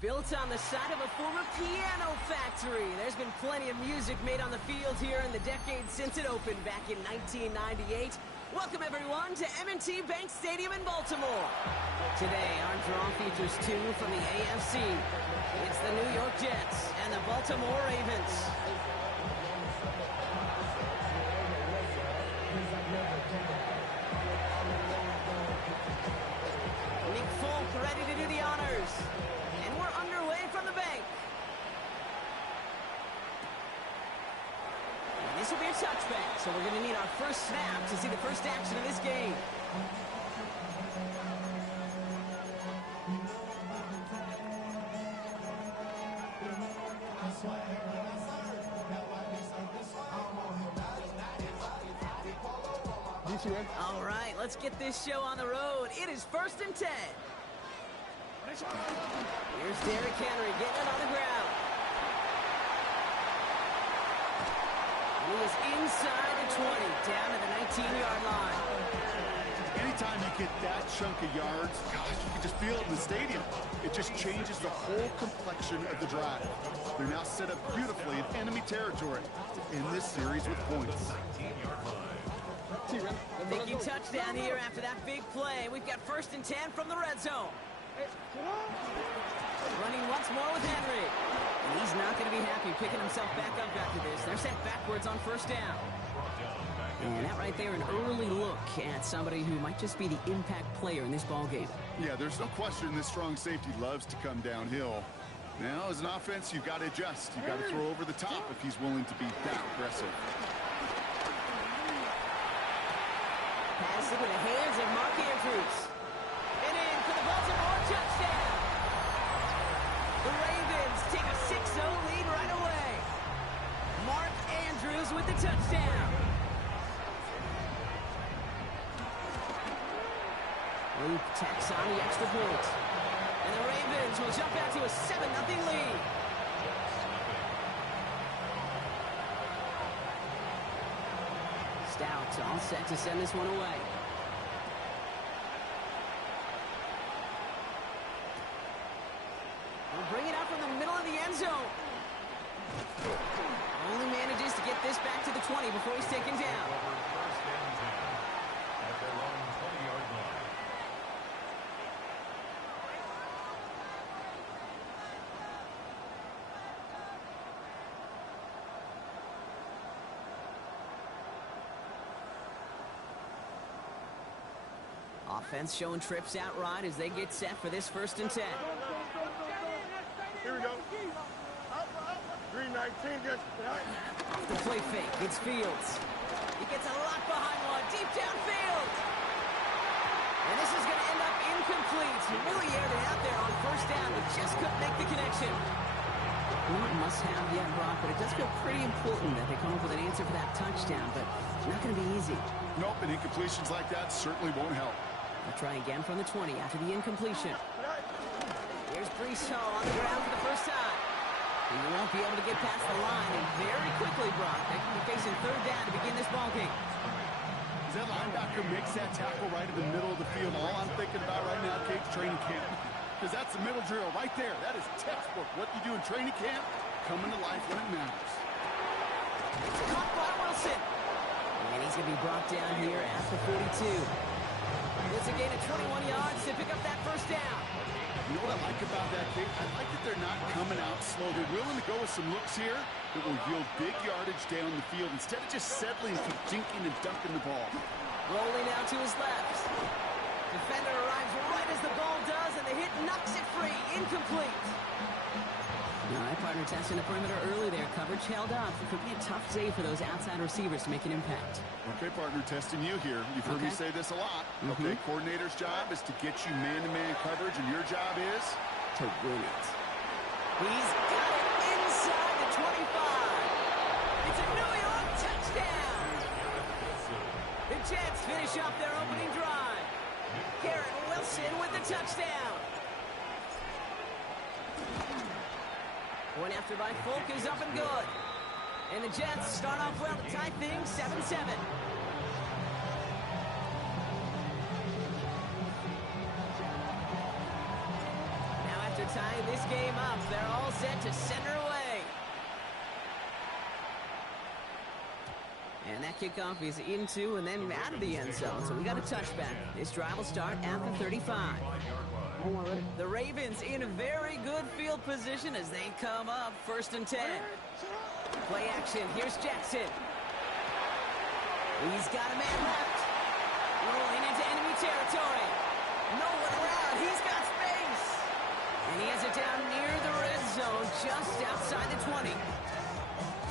Built on the side of a former piano factory, there's been plenty of music made on the field here in the decades since it opened back in 1998. Welcome, everyone, to M&T Bank Stadium in Baltimore. Today, our draw features two from the AFC. It's the New York Jets and the Baltimore Ravens. Nick Folk ready to do the honors. And we're underway from the bank. And this will be a touchback, so we're going to need our first snap to see the first action of this game. All right, let's get this show on the road. It is 1st and 10. Here's Derrick Henry getting it on the ground. And he is inside the 20, down to the 19-yard line. Anytime you get that chunk of yards, gosh, you can just feel it in the stadium. It just changes the whole complexion of the drive. They're now set up beautifully in enemy territory in this series with points. Thinking touchdown here after that big play. We've got 1st and 10 from the red zone. Running once more with Henry. And he's not going to be happy picking himself back up after this. They're sent backwards on 1st down. And that right there, an early look at somebody who might just be the impact player in this ballgame. Yeah, there's no question this strong safety loves to come downhill. Now, as an offense, you've got to adjust. You've got to throw over the top if he's willing to be that aggressive. Pass into the hands of Mark Andrews. And in for the Baltimore touchdown. The Ravens take a 6-0 lead right away. Mark Andrews with the touchdown. Luke tacks on the extra point. And the Ravens will jump out to a 7-0 lead. Stout all set to send this one away. We'll bring it out from the middle of the end zone. Only manages to get this back to the 20 before he's taken down. Offense showing trips out right as they get set for this 1st and 10. Here we go. 319 just Off the play fake, it's Fields. He gets a lot behind one, deep downfield. And this is going to end up incomplete. He really aired it out there on 1st down, but just couldn't make the connection. Not must have yet, Brock, but it does feel pretty important that they come up with an answer for that touchdown, but not going to be easy. Nope, and incompletions like that certainly won't help. They'll try again from the 20 after the incompletion. Here's Breece Hall on the ground for the first time. He won't be able to get past the line, and very quickly, Brock, they can be facing 3rd down to begin this ballgame. As that linebacker makes that tackle right in the middle of the field, all I'm thinking about right now, Kate's training camp. Because that's the middle drill right there. That is textbook. What you do in training camp, coming to life when it matters. It's caught by Wilson. And he's going to be brought down here at the 42. It's a gain of 21 yards to pick up that 1st down. You know what I like about that, Kate? I like that they're not coming out slow. They're willing to go with some looks here that will yield big yardage down the field instead of just settling for dinking and dunking the ball. Rolling out to his left. Defender arrives right as the ball does, and the hit knocks it free. Incomplete. All right, partner testing the perimeter early there. Coverage held up. It could be a tough day for those outside receivers to make an impact. Okay, partner, testing you here. You've heard me say this a lot. Okay, coordinator's job is to get you man-to-man coverage, and your job is to win it. He's got it inside the 25. It's a New York touchdown. The Jets finish up their opening drive. Garrett Wilson with the touchdown. Point after by Folk is up and good. And the Jets start off well to tie things 7-7. Now after tying this game set to center away. And that kickoff is into and then out of the end zone. So we got a touchback. This drive will start at the 35. The Ravens in a very good field position as they come up 1st and 10. Play action. Here's Jackson. He's got a man left. Rolling into enemy territory. No one around. He's got space. And he has it down near the red zone, just outside the 20.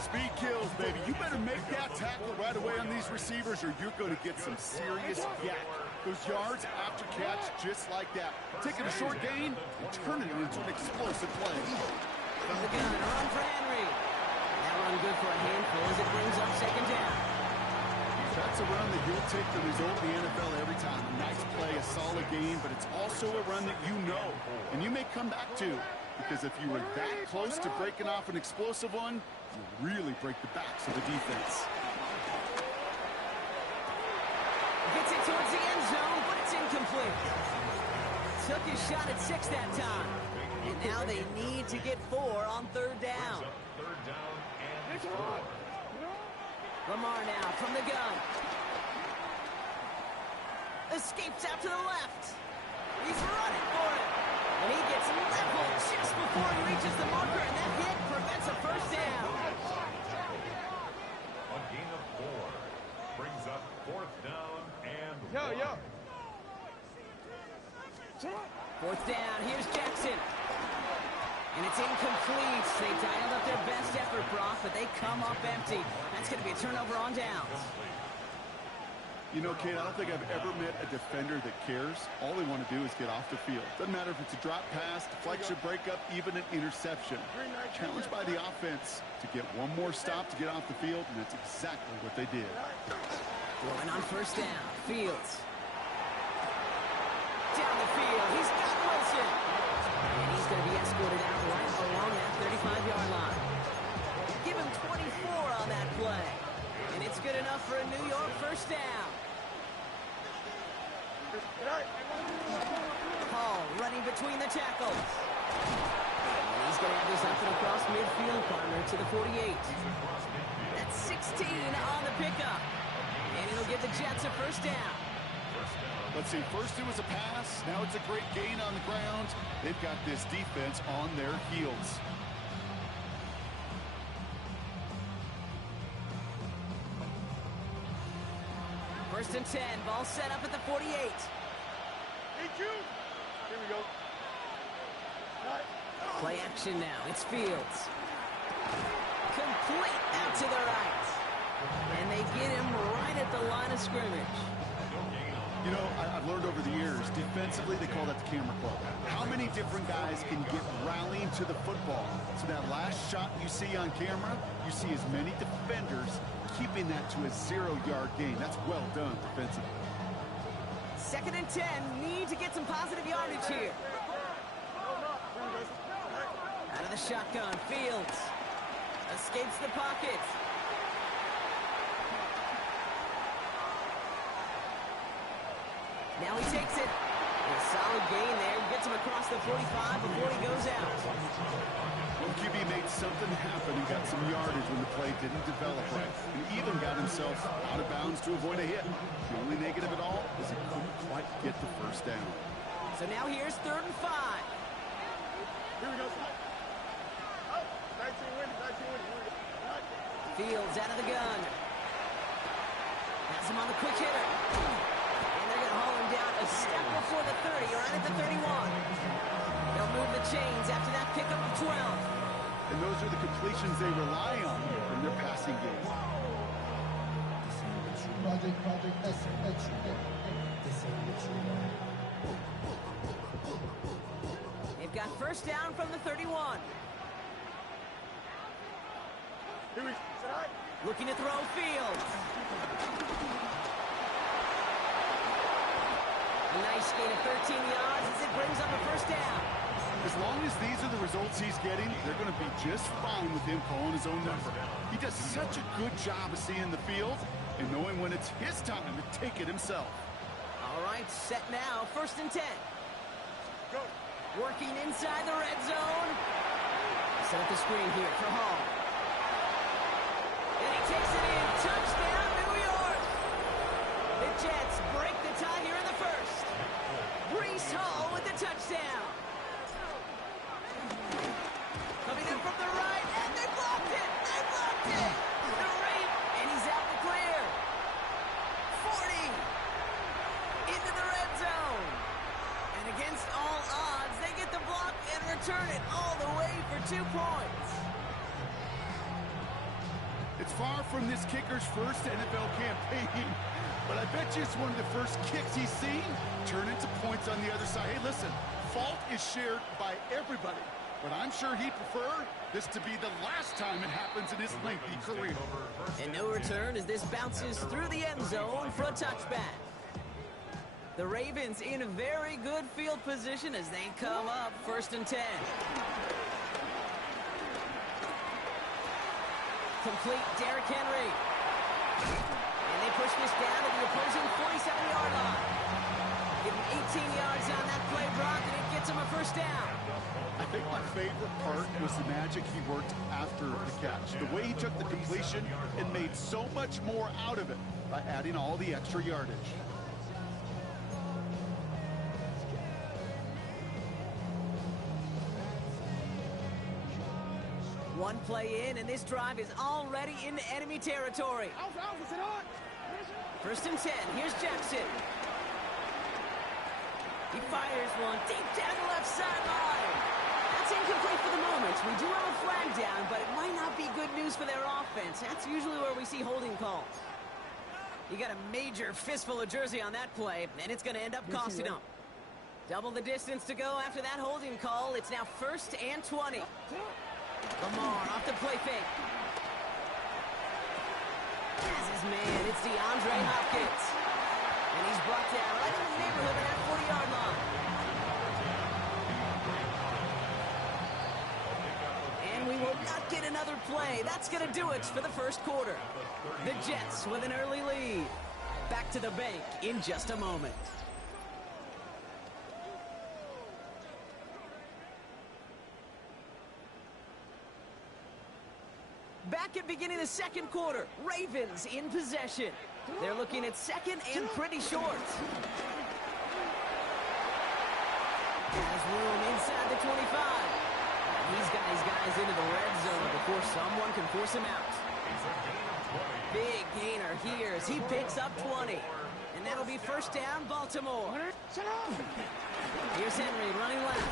Speed kills, baby. You better make that tackle right away on these receivers or you're going to get some serious yak. Those yards after catch just like that. Taking a short gain and turning it into an explosive play. From the gun, run for Henry. That run good for a handful as it brings up 2nd down. That's a run that you'll take the result in the NFL every time. A nice play, a solid game, but it's also a run that you know and you may come back to. Because if you were that close to breaking off an explosive one, you really break the backs of the defense. Gets it towards the end zone, but it's incomplete. Took his shot at 6 that time. And now they need to get 4 on 3rd down. Lamar now from the gun. Escapes out to the left. He's running for it. And he gets leveled just before he reaches the marker, and that hit prevents a 1st down. A gain of 4 brings up 4th down and 4th down, here's Jackson. And it's incomplete. They dialed up their best effort, Brock, but they come up empty. That's going to be a turnover on downs. You know, Kate, I don't think I've ever met a defender that cares. All they want to do is get off the field. Doesn't matter if it's a drop pass, deflection, breakup, even an interception. Challenged by the offense to get one more stop to get off the field, and that's exactly what they did. Going on 1st down, Fields. Down the field, he's got Wilson. And he's going to be escorted out right along that 35-yard line. Give him 24 on that play. And it's good enough for a New York 1st down. Hall running between the tackles. And he's going to have this up and across midfield, partner, to the 48. That's 16 on the pickup. And it'll give the Jets a 1st down. Let's see, first it was a pass, now it's a great gain on the ground. They've got this defense on their heels. First and 10, ball set up at the 48. Here we go. Play action now, it's Fields. Complete out to the right. And they get him right at the line of scrimmage. You know, I've learned over the years, defensively, they call that the camera club. How many different guys can get rallying to the football? So that last shot you see on camera, you see as many defenders keeping that to a 0-yard gain. That's well done defensively. 2nd and 10, need to get some positive yardage here. Out of the shotgun, Fields. Escapes the pocket. Now he takes it. A solid gain there. Gets him across the 45 before he goes out. Well, QB made something happen and got some yardage when the play didn't develop right. And even got himself out of bounds to avoid a hit. The only negative at all is he couldn't quite get the 1st down. So now here's 3rd and 5. Here we go. Oh, 19 win. Fields out of the gun. Has him on the quick hitter. And they're going to haul him down a step before the 30, or right at the 31. They'll move the chains after that pickup of 12. And those are the completions they rely on in their passing game. They've got 1st down from the 31. Looking to throw Fields. A nice gain of 13 yards as it brings up a 1st down. As long as these are the results he's getting, they're going to be just fine with him calling his own number. He does such a good job of seeing the field and knowing when it's his time to take it himself. All right, set now, 1st and 10. Go. Working inside the red zone. Set up the screen here for Hall. And he takes it in. Touchdown, New York! The Jets break the tie here in the first. Breece Hall with the touchdown. Coming in from the right, and they blocked it! They blocked it! The Ravens, and he's out the clear. 40! Into the red zone. And against all odds, they get the block and return it all the way for 2 points. It's far from this kicker's first NFL campaign, but I bet you it's one of the first kicks he's seen turn into points on the other side. Hey, listen, fault is shared by everybody, but I'm sure he'd prefer this to be the last time it happens in his lengthy career. And no return as this bounces through the end zone for a touchback. The Ravens in a very good field position as they come up 1st and 10. Complete Derrick Henry. And they push this down to the opposing 47-yard line. Give him 18 yards on that play, Brock, and it gets him a first down. I think my favorite part was the magic he worked after the catch. The way he took the completion and made so much more out of it by adding all the extra yardage. One play in, and this drive is already into enemy territory. 1st and 10. Here's Jackson. He fires one deep down the left sideline. That's incomplete for the moment. We do have a flag down, but it might not be good news for their offense. That's usually where we see holding calls. You got a major fistful of jersey on that play, and it's going to end up costing them. Double the distance to go after that holding call. It's now 1st and 20. Lamar off the play fake. As his man, it's DeAndre Hopkins. And he's brought down right in the neighborhood of that 40-yard line. And we will not get another play. That's going to do it for the first quarter. The Jets with an early lead. Back to the bank in just a moment. Back at beginning of the second quarter, Ravens in possession. They're looking at second and pretty short. Has room inside the 25. He's got his guys into the red zone before someone can force him out. Big gainer here as he picks up 20. And that'll be first down, Baltimore. Here's Henry running left.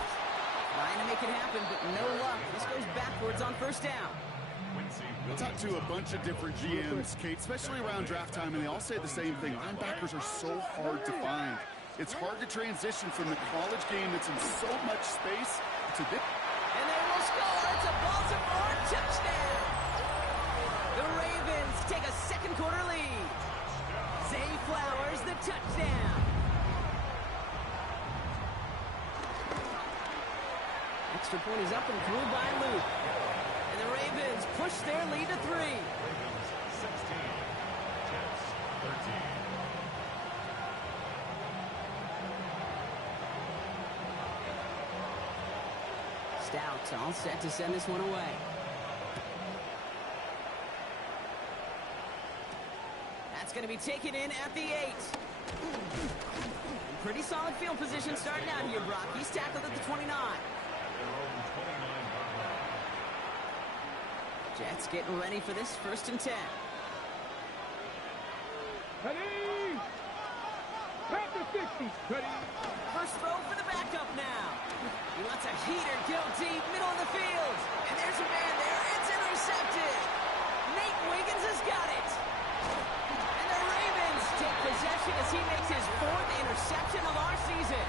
Trying to make it happen, but no luck. This goes backwards on first down. I talked to a bunch of different GMs, Kate, especially around draft time, and they all say the same thing. Linebackers are so hard to find. It's hard to transition from the college game that's in so much space to this. And they will score. It's a Baltimore touchdown. The Ravens take a second quarter lead. Zay Flowers, the touchdown. Extra point is up and through by Luke. And the Ravens push their lead to 3. Ravens 16, Jets 13. Stout all set to send this one away. That's going to be taken in at the 8. Pretty solid field position starting out here, Brock. He's tackled at the 29. Jets getting ready for this 1st and 10. Ready! Back to 60. Ready! First throw for the backup now. He lets a heater go deep, middle of the field. And there's a man there. It's intercepted. Nate Wiggins has got it. And the Ravens take possession as he makes his 4th interception of our season.